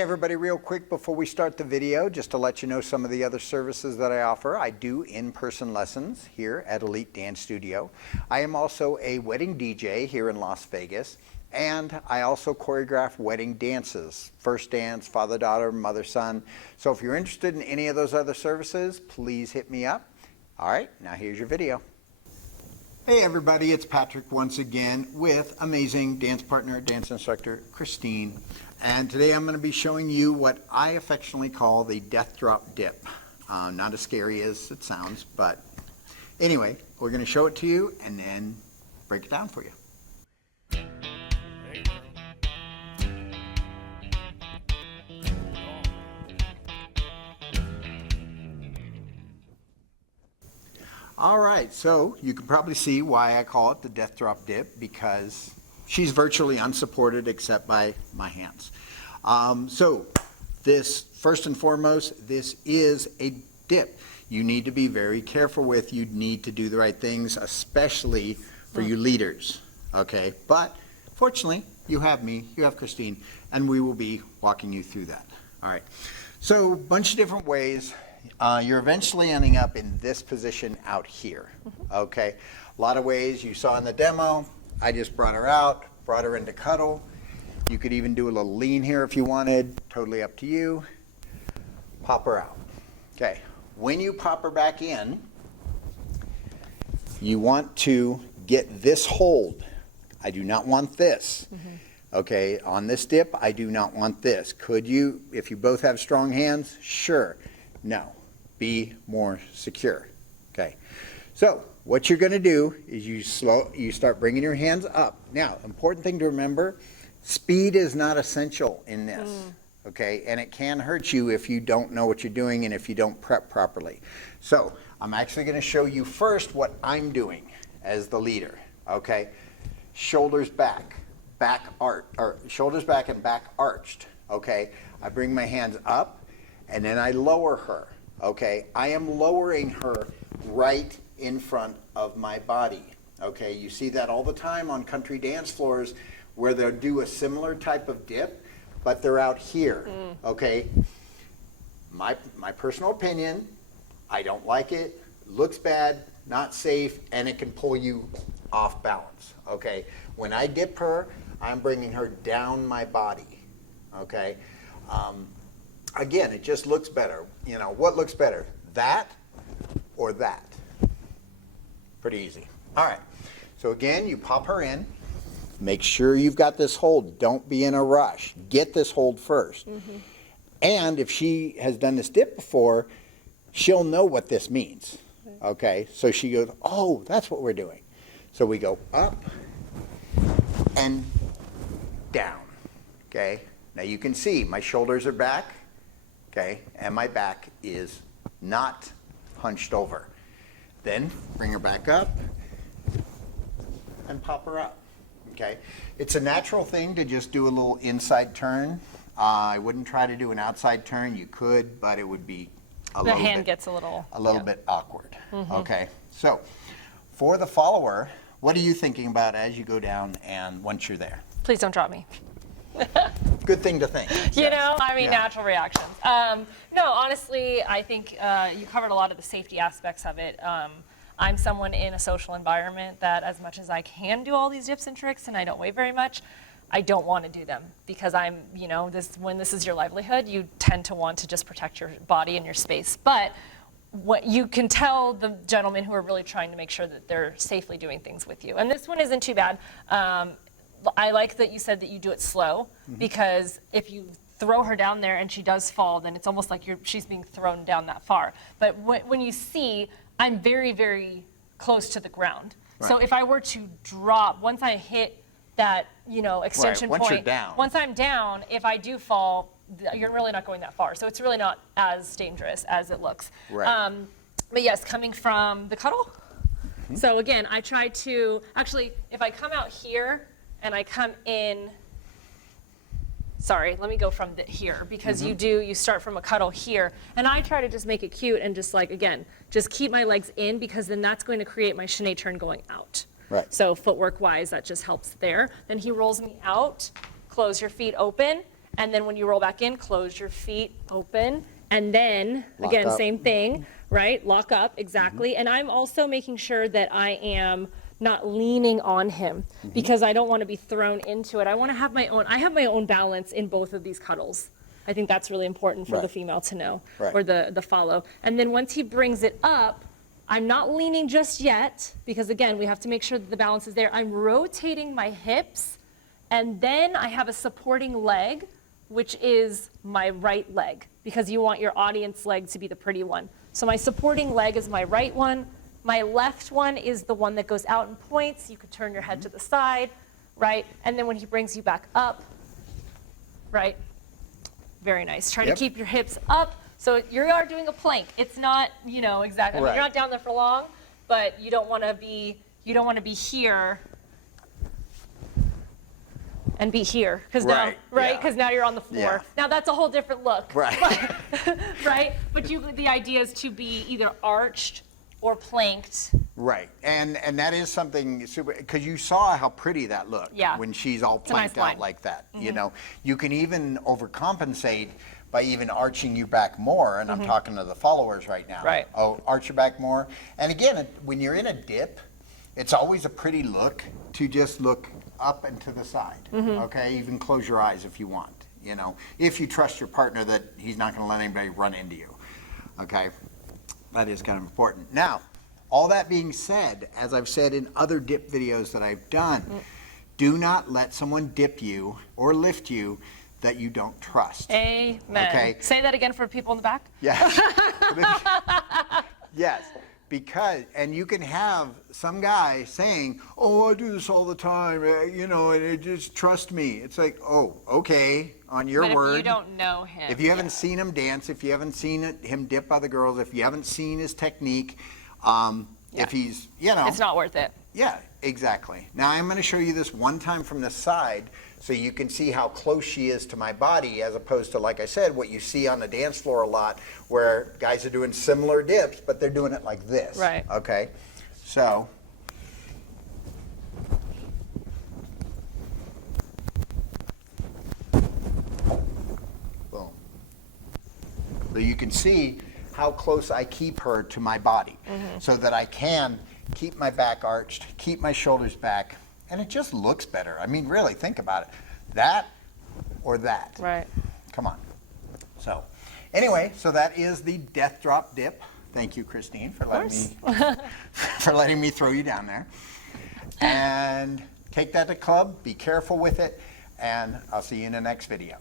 Hey everybody, real quick before we start the video, just to let you know some of the other services that I offer. I do in-person lessons here at Elite Dance Studio. I am also a wedding DJ here in Las Vegas, and I also choreograph wedding dances, first dance, father-daughter, mother-son. So if you're interested in any of those other services, please hit me up. All right, now here's your video. Hey everybody, it's Patrick once again with amazing dance partner, dance instructor, Christine. And today I'm going to be showing you what I affectionately call the death drop dip. Not as scary as it sounds, but anyway, we're going to show it to you and then break it down for you. All right, so you can probably see why I call it the death drop dip, because she's virtually unsupported except by my hands. So this, first and foremost, this is a dip. You need to be very careful with. You need to do the right things, especially for you leaders, okay? But fortunately, you have me, you have Christine, and we will be walking you through that. All right, so a bunch of different ways. You're eventually ending up in this position out here, okay? A lot of ways you saw in the demo. I just brought her out, brought her into cuddle. You could even do a little lean here if you wanted, totally up to you. Pop her out. Okay, when you pop her back in, you want to get this hold. I do not want this. Okay, on this dip, I do not want this. Could you, if you both have strong hands? Sure. No, be more secure. Okay, so what you're going to do is you start bringing your hands up. Now, important thing to remember, speed is not essential in this, okay? And it can hurt you if you don't know what you're doing and if you don't prep properly. So I'm actually going to show you first what I'm doing as the leader, okay? Shoulders back, shoulders back and back arched, okay? I bring my hands up and then I lower her, okay? I am lowering her right in front of my body, okay? You see that all the time on country dance floors where they'll do a similar type of dip, but they're out here, okay? My personal opinion, I don't like it, looks bad, not safe, and it can pull you off balance, okay? When I dip her, I'm bringing her down my body, okay? Again, it just looks better. You know, what looks better, that or that? Pretty easy. All right, so again, you pop her in. Make sure you've got this hold. Don't be in a rush. Get this hold first. And if she has done this dip before, she'll know what this means, okay? So she goes, oh, that's what we're doing. So we go up and down, okay? Now you can see my shoulders are back, okay, and my back is not hunched over. Then bring her back up and pop her up, okay? It's a natural thing to just do a little inside turn. I wouldn't try to do an outside turn. You could, but it would be the hand gets a little bit awkward, okay? So for the follower, what are you thinking about as you go down and once you're there? Please don't drop me. Good thing to think. You know, I mean, natural reactions. No, honestly, I think you covered a lot of the safety aspects of it. I'm someone in a social environment that, as much as I can do all these dips and tricks and I don't weigh very much, I don't want to do them because I'm, you know, when this is your livelihood, you tend to want to just protect your body and your space. But what you can tell the gentlemen who are really trying to make sure that they're safely doing things with you. And this one isn't too bad. I like that you said that you do it slow, because if you throw her down there and she does fall, then it's almost like she's being thrown down that far. But when you see, I'm very, very close to the ground. Right. So if I were to drop, once I hit that, you know, extension once point, you're down. Once I'm down, if I do fall, you're really not going that far. So it's really not as dangerous as it looks. Right. But yes, coming from the cuddle. So again, I try to, actually, if I come out here, and I come in, sorry, let me go from here, because you start from a cuddle here, and I try to just make it cute and just like, again, just keep my legs in, because then that's going to create my chaîné turn going out. Right. So footwork wise, that just helps there. Then he rolls me out, close your feet open, And then when you roll back in, close your feet open. And then, Lock again, up. same thing, right? Lock up, exactly. And I'm also making sure that I am not leaning on him because I don't want to be thrown into it. I want to have I have my own balance in both of these cuddles. I think that's really important for the Right. female to know, Right. or the follow. And then once he brings it up, I'm not leaning just yet, because again, we have to make sure that the balance is there. I'm rotating my hips, and then I have a supporting leg, which is my right leg, because you want your audience leg to be the pretty one. So my supporting leg is my right one. My left one is the one that goes out and points. You could turn your head to the side, right? And then when he brings you back up, right? Very nice. Try Yep. to keep your hips up. So you are doing a plank. It's not, exactly. I mean, Right. you're not down there for long, but you don't want to be here and be here, because Right, yeah. Because now you're on the floor. Yeah. Now that's a whole different look, Right. right? But the idea is to be either arched or planked. Right, and that is something super, because you saw how pretty that looked. Yeah. When she's all a nice planked line. out like that. You can even overcompensate by even arching your back more, and I'm talking to the followers right now. Right. Oh, arch your back more. And again, when you're in a dip, it's always a pretty look to just look up and to the side. Okay, even close your eyes if you want. If you trust your partner that he's not going to let anybody run into you. Okay. That is kind of important. Now, all that being said, as I've said in other dip videos that I've done, do not let someone dip you or lift you that you don't trust. Amen. Okay. Say that again for people in the back. Yes. Yes. Because, and you can have some guy saying, oh, I do this all the time, and it just trust me. It's like, oh, okay, on your But word. if you don't know him. If you haven't seen him dance, if you haven't seen him dip other girls, if you haven't seen his technique, if he's, It's not worth it. yeah, exactly. Now I'm going to show you this one time from the side so you can see how close she is to my body, as opposed to, like I said, what you see on the dance floor a lot where guys are doing similar dips, but they're doing it like this. Right. Okay. So. Boom. So you can see how close I keep her to my body so that I can keep my back arched, keep my shoulders back, and it just looks better. I mean, really, think about it. That or that. Right. Come on. So, anyway, so that is the death drop dip. Thank you, Christine, for letting me throw you down there. And take that to club, be careful with it, and I'll see you in the next video.